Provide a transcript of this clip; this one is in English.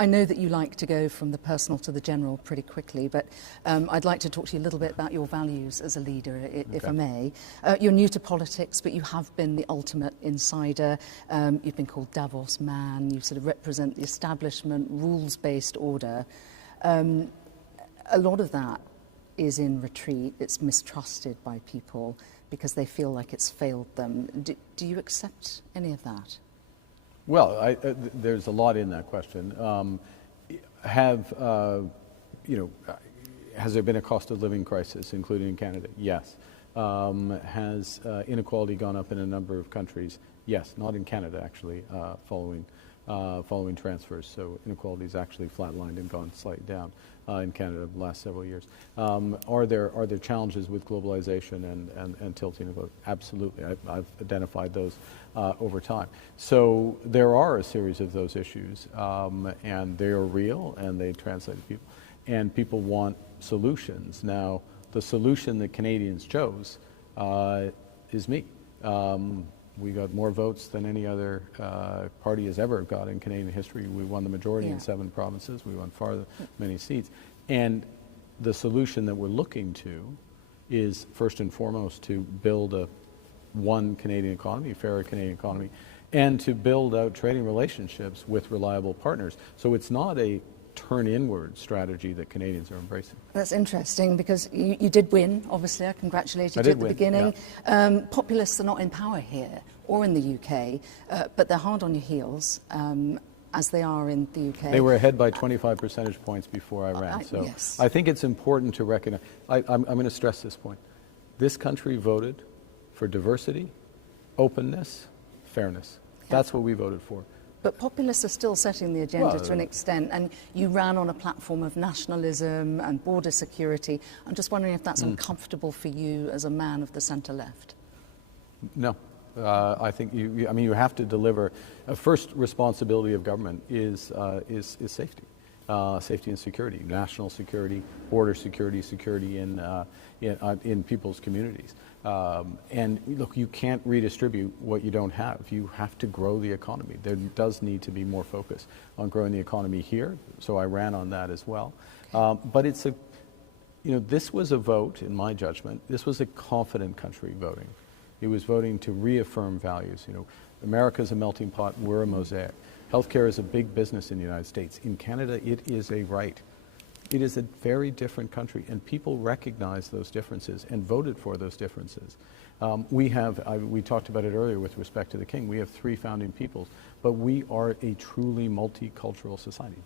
I know that you like to go from the personal to the general pretty quickly, but I'd like to talk to you a little bit about your values as a leader, if I may. You're new to politics, but you have been the ultimate insider. You've been called Davos man. You sort of represent the establishment, rules-based order. A lot of that is in retreat. It's mistrusted by people because they feel like it's failed them. Do you accept any of that? Well, there's a lot in that question. Has there been a cost of living crisis, including in Canada? Yes. Has inequality gone up in a number of countries? Yes, not in Canada actually, following transfers. So inequality has actually flatlined and gone slightly down in Canada the last several years. Are there challenges with globalization and tilting of vote? Absolutely. I've identified those over time. So there are a series of those issues, and they are real and they translate to people. And people want solutions. Now, the solution that Canadians chose is me. We got more votes than any other party has ever got in Canadian history. We won the majority in 7 provinces. We won far many seats. And the solution that we're looking to is, first and foremost, to build one Canadian economy, a fairer Canadian economy, and to build out trading relationships with reliable partners. So it's not a turn inward strategy that Canadians are embracing. That's interesting because you did win, obviously. I congratulated you at the beginning. Yeah. Populists are not in power here or in the UK, but they're hard on your heels, as they are in the UK. They were ahead by 25 percentage points before I ran. So yes. I think it's important to recognize, I'm going to stress this point. This country voted for diversity, openness, fairness. That's what we voted for. But populists are still setting the agenda to an extent, and you ran on a platform of nationalism and border security. I'm just wondering if that's uncomfortable for you as a man of the centre-left. No. I think you have to deliver. First responsibility of government is safety. Safety and security, national security, border security, security in people's communities. And look, you can't redistribute what you don't have. You have to grow the economy. There does need to be more focus on growing the economy here. So I ran on that as well. But it's this was a vote, in my judgment. This was a confident country voting. It was voting to reaffirm values. America's a melting pot. We're a mosaic. Healthcare is a big business in the United States. In Canada, it is a right. It is a very different country, and people recognize those differences and voted for those differences. We talked about it earlier with respect to the King. We have 3 founding peoples, but we are a truly multicultural society.